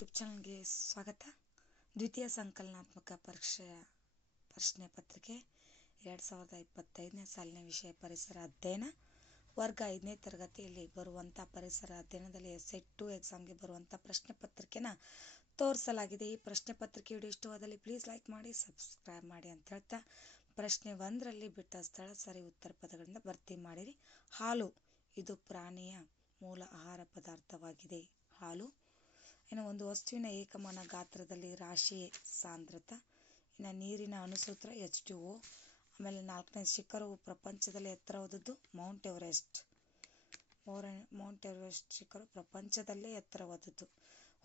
YouTube ಚಾನಲ್ಗೆ ಸ್ವಾಗತ. ದ್ವಿತೀಯ ಸಂಕಲನಾತ್ಮಕ ಪರೀಕ್ಷೆಯ ಪ್ರಶ್ನೆ ಪತ್ರಿಕೆ, ಎರಡು ಸಾವಿರದ ಇಪ್ಪತ್ತೈದನೇ ಸಾಲಿನ ವಿಷಯ ಪರಿಸರ ಅಧ್ಯಯನ. ವರ್ಗ ಐದನೇ ತರಗತಿಯಲ್ಲಿ ಬರುವಂಥ ಪರಿಸರ ಅಧ್ಯಯನದಲ್ಲಿ ಸೆಟ್ ಟು ಎಕ್ಸಾಮ್ಗೆ ಬರುವಂಥ ಪ್ರಶ್ನೆ ಪತ್ರಿಕೆನ ತೋರಿಸಲಾಗಿದೆ. ಈ ಪ್ರಶ್ನೆ ಪತ್ರಿಕೆ ವಿಡಿಯೋ ಇಷ್ಟವಾದಲ್ಲಿ ಪ್ಲೀಸ್ ಲೈಕ್ ಮಾಡಿ ಸಬ್ಸ್ಕ್ರೈಬ್ ಮಾಡಿ ಅಂತ ಹೇಳ್ತಾ ಪ್ರಶ್ನೆ ಒಂದರಲ್ಲಿ ಬಿಟ್ಟ ಸ್ಥಳ ಸರಿ ಉತ್ತರ ಪದಗಳಿಂದ ಭರ್ತಿ ಮಾಡಿರಿ. ಹಾಲು, ಇದು ಪ್ರಾಣಿಯ ಮೂಲ ಆಹಾರ ಪದಾರ್ಥವಾಗಿದೆ. ಹಾಲು ಇನ್ನು ಒಂದು ವಸ್ತುವಿನ ಏಕಮಾನ ಗಾತ್ರದಲ್ಲಿ ರಾಶಿ ಸಾಂದ್ರತ, ಇನ್ನು ನೀರಿನ ಅಣುಸೂತ್ರ ಎಚ್ ಟು ಓ ಆಮೇಲೆ ನಾಲ್ಕನೇ ಶಿಖರವು ಪ್ರಪಂಚದಲ್ಲಿ ಎತ್ತರವಾದದ್ದು ಮೌಂಟ್ ಎವರೆಸ್ಟ್. ಮೌಂಟ್ ಎವರೆಸ್ಟ್ ಶಿಖರ ಪ್ರಪಂಚದಲ್ಲೇ ಎತ್ತರವಾದದ್ದು.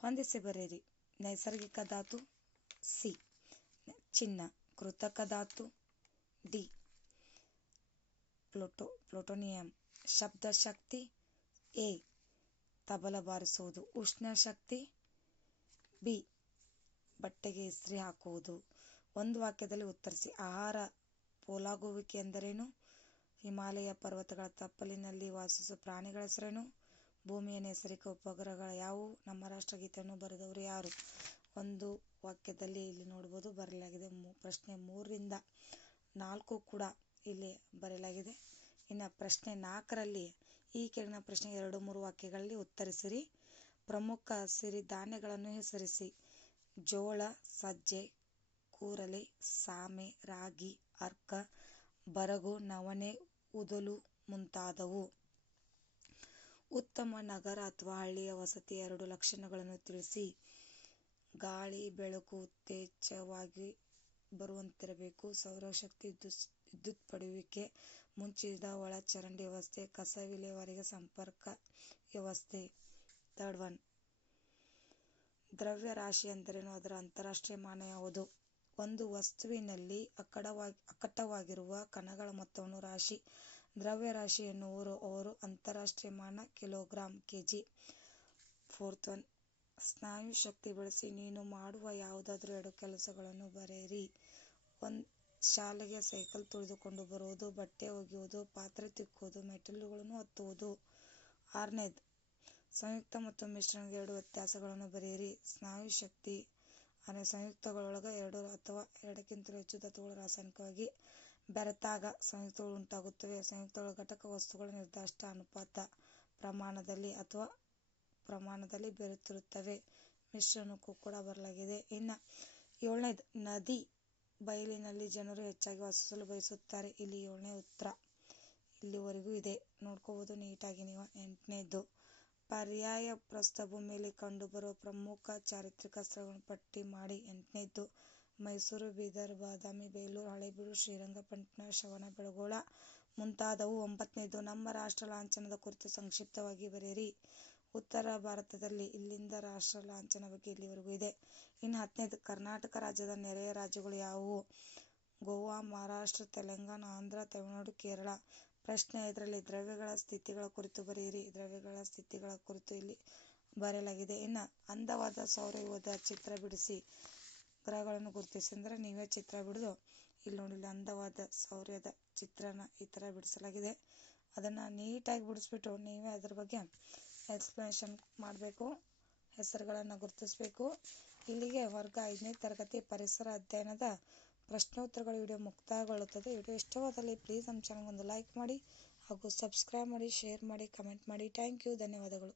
ಹೊಂದಿಸಿ ಬರೆಯಿರಿ. ನೈಸರ್ಗಿಕ ಧಾತು ಸಿ ಚಿನ್ನ, ಕೃತಕ ಧಾತು ಡಿ ಪ್ಲೋಟೋ ಶಬ್ದ ಶಕ್ತಿ ಎ ತಬಲ ಬಾರಿಸುವುದು. ಉಷ್ಣ ಶಕ್ತಿ ಬಿ. ಬಟ್ಟೆಗೆ ಇಸ್ತ್ರಿ ಹಾಕುವುದು. ಒಂದು ವಾಕ್ಯದಲ್ಲಿ ಉತ್ತರಿಸಿ. ಆಹಾರ ಪೋಲಾಗುವಿಕೆ ಎಂದರೇನು? ಹಿಮಾಲಯ ಪರ್ವತಗಳ ತಪ್ಪಲಿನಲ್ಲಿ ವಾಸಿಸುವ ಪ್ರಾಣಿಗಳ ಹೆಸರೇನು? ಭೂಮಿಯ ನೈಸರ್ಗಿಕ ಉಪಗ್ರಹಗಳ ಯಾವುವು? ನಮ್ಮ ರಾಷ್ಟ್ರಗೀತೆಯನ್ನು ಬರೆದವರು ಯಾರು? ಒಂದು ವಾಕ್ಯದಲ್ಲಿ ಇಲ್ಲಿ ನೋಡ್ಬೋದು, ಬರೆಯಲಾಗಿದೆ ಪ್ರಶ್ನೆ ಮೂರರಿಂದ ನಾಲ್ಕು ಕೂಡ ಇಲ್ಲಿ ಬರೆಯಲಾಗಿದೆ. ಇನ್ನು ಪ್ರಶ್ನೆ ನಾಲ್ಕರಲ್ಲಿ ಈ ಕೆಳಗಿನ ಪ್ರಶ್ನೆ ಎರಡು ಮೂರು ವಾಕ್ಯಗಳಲ್ಲಿ ಉತ್ತರಿಸಿರಿ. ಪ್ರಮುಖ ಸಿರಿಧಾನ್ಯಗಳನ್ನು ಹೆಸರಿಸಿ. ಜೋಳ, ಸಜ್ಜೆ, ಕೂರಲೆ, ಸಾಮೆ, ರಾಗಿ, ಅರ್ಕ, ಬರಗು, ನವಣೆ, ಉದಲು ಮುಂತಾದವು. ಉತ್ತಮ ನಗರ ಅಥವಾ ಹಳ್ಳಿಯ ವಸತಿ ಎರಡು ಲಕ್ಷಣಗಳನ್ನು ತಿಳಿಸಿ. ಗಾಳಿ, ಬೆಳಕು, ಉತ್ತೇಜವಾಗಿ ಬರುವಂತಿರಬೇಕು. ಸೌರಶಕ್ತಿ, ವಿದ್ಯುತ್ ಪಡೆಯುವಿಕೆ, ಮುಂಚಿದ ಒಳಚರಂಡಿ ವ್ಯವಸ್ಥೆ, ಕಸ ವಿಲೇವಾರಿಗೆ ಸಂಪರ್ಕ ವ್ಯವಸ್ಥೆ. ಥರ್ಡ್ ಒನ್ ದ್ರವ್ಯರಾಶಿ ಎಂದರೇನು ಅದರ ಅಂತಾರಾಷ್ಟ್ರೀಯ ಮಾನ ಯಾವುದು? ಒಂದು ವಸ್ತುವಿನಲ್ಲಿ ಅಕ್ಕಡವಾಗಿ ಅಕ್ಕಟ್ಟವಾಗಿರುವ ಕಣಗಳ ಮೊತ್ತವನ್ನು ರಾಶಿ. ದ್ರವ್ಯರಾಶಿ ಎನ್ನುವರು ಅವರು ಅಂತಾರಾಷ್ಟ್ರೀಯ ಮಾನ ಕಿಲೋಗ್ರಾಂ ಕೆಜಿ. ಫೋರ್ತ್ ಒನ್ ಸ್ನಾಯು ಶಕ್ತಿ ಬಳಸಿ ನೀನು ಮಾಡುವ ಯಾವುದಾದ್ರೂ ಎರಡು ಕೆಲಸಗಳನ್ನು ಬರೆಯಿರಿ. ಒಂದು, ಶಾಲೆಗೆ ಸೈಕಲ್ ತುಳಿದುಕೊಂಡು ಬರುವುದು ಬಟ್ಟೆ ಒಗೆಯುವುದು, ಪಾತ್ರೆ ತಿಕ್ಕುವುದು ಮೆಟ್ಟಿಲುಗಳನ್ನು ಹತ್ತುವುದು. ಆರನೇದು. ಸಂಯುಕ್ತ ಮತ್ತು ಮಿಶ್ರಣದ ಎರಡು ವ್ಯತ್ಯಾಸಗಳನ್ನು ಬರೆಯಿರಿ. ಸ್ನಾಯು ಶಕ್ತಿ ಅಂದರೆ ಸಂಯುಕ್ತಗಳೊಳಗೆ ಎರಡು ಅಥವಾ ಎರಡಕ್ಕಿಂತಲೂ ಹೆಚ್ಚು ತತ್ವಗಳು ರಾಸಾಯನಿಕವಾಗಿ ಬೆರೆತಾಗ ಸಂಯುಕ್ತಗಳು ಉಂಟಾಗುತ್ತವೆ. ಸಂಯುಕ್ತಗಳ ಘಟಕ ವಸ್ತುಗಳ ನಿರ್ದಿಷ್ಟ ಅನುಪಾತ ಪ್ರಮಾಣದಲ್ಲಿ ಅಥವಾ ಪ್ರಮಾಣದಲ್ಲಿ ಬೆರೆತಿರುತ್ತವೆ. ಮಿಶ್ರಣಕ್ಕೂ ಕೂಡ ಬರಲಾಗಿದೆ. ಇನ್ನು ಏಳನೇದು, ನದಿ ಬಯಲಿನಲ್ಲಿ ಜನರು ಹೆಚ್ಚಾಗಿ ವಾಸಿಸಲು ಬಯಸುತ್ತಾರೆ. ಇಲ್ಲಿ ಏಳನೇ ಉತ್ತರ ಇಲ್ಲಿವರೆಗೂ ಇದೆ. ನೋಡ್ಕೋಬೋದು ನೀಟಾಗಿ ನೀವು. ಎಂಟನೇದು ಪರ್ಯಾಯ ಪ್ರಸ್ಥಭೂಮಿಯಲ್ಲಿ ಕಂಡುಬರುವ ಪ್ರಮುಖ ಚಾರಿತ್ರಿಕ ಸ್ಥಳಗಳನ್ನು ಪಟ್ಟಿ ಮಾಡಿ ಎಂಟನೇದು ಮೈಸೂರು, ಬೀದರ್, ಬಾದಾಮಿ, ಬೇಲೂರು, ಹಳೇಬೀಡು, ಶ್ರೀರಂಗಪಟ್ಟಣ, ಶ್ರವಣಬೆಳಗೊಳ ಮುಂತಾದವು. ಒಂಬತ್ತನೇದು, ನಮ್ಮ ರಾಷ್ಟ್ರ ಲಾಂಛನದ ಕುರಿತು ಸಂಕ್ಷಿಪ್ತವಾಗಿ ಬರೆಯಿರಿ. ಉತ್ತರ ಭಾರತದಲ್ಲಿ ಇಲ್ಲಿಂದ ರಾಷ್ಟ್ರ ಲಾಂಛನ ಬಗ್ಗೆ ಇಲ್ಲಿವರೆಗೂ ಇದೆ. ಇನ್ನು ಹತ್ತನೇದು, ಕರ್ನಾಟಕ ರಾಜ್ಯದ ನೆರೆಯ ರಾಜ್ಯಗಳು ಯಾವುವು? ಗೋವಾ, ಮಹಾರಾಷ್ಟ್ರ, ತೆಲಂಗಾಣ, ಆಂಧ್ರ, ತಮಿಳುನಾಡು, ಕೇರಳ. ಪ್ರಶ್ನೆ ಇದರಲ್ಲಿ ದ್ರವ್ಯಗಳ ಸ್ಥಿತಿಗಳ ಕುರಿತು ಬರೆಯಿರಿ. ದ್ರವ್ಯಗಳ ಸ್ಥಿತಿಗಳ ಕುರಿತು ಇಲ್ಲಿ ಬರೆಯಲಾಗಿದೆ. ಇನ್ನು, ಅಂದವಾದ ಸೌರವ್ಯೂಹದ ಚಿತ್ರ ಬಿಡಿಸಿ. ಗ್ರಹಗಳನ್ನು ಗುರುತಿಸಿ. ಅಂದರೆ, ನೀವೇ ಚಿತ್ರ ಬಿಡಿದು. ಇಲ್ಲಿ ನೋಡಿ ಇಲ್ಲಿ ಅಂದವಾದ ಸೌರ್ಯದ ಚಿತ್ರನ ಈ ಥರ ಬಿಡಿಸಲಾಗಿದೆ. ಅದನ್ನು ನೀಟಾಗಿ ಬಿಡಿಸ್ಬಿಟ್ಟು, ನೀವೇ ಅದ್ರ ಬಗ್ಗೆ ಎಕ್ಸ್ಪ್ಲನೇಷನ್ ಮಾಡಬೇಕು. ಹೆಸರುಗಳನ್ನು ಗುರುತಿಸಬೇಕು. ಇಲ್ಲಿಗೆ ವರ್ಗ ಐದನೇ ತರಗತಿ ಪರಿಸರ ಅಧ್ಯಯನದ ಪ್ರಶ್ನೋತ್ತರಗಳ ವಿಡಿಯೋ ಮುಕ್ತಾಯಗೊಳ್ಳುತ್ತದೆ. ವಿಡಿಯೋ ಇಷ್ಟವಾದಲ್ಲಿ ಪ್ಲೀಸ್ ನಮ್ಮ ಚಾನಲ್ಗೆ ಒಂದು ಲೈಕ್ ಮಾಡಿ ಹಾಗೂ ಸಬ್ಸ್ಕ್ರೈಬ್ ಮಾಡಿ ಶೇರ್ ಮಾಡಿ ಕಮೆಂಟ್ ಮಾಡಿ. ಥ್ಯಾಂಕ್ ಯು ಧನ್ಯವಾದಗಳು.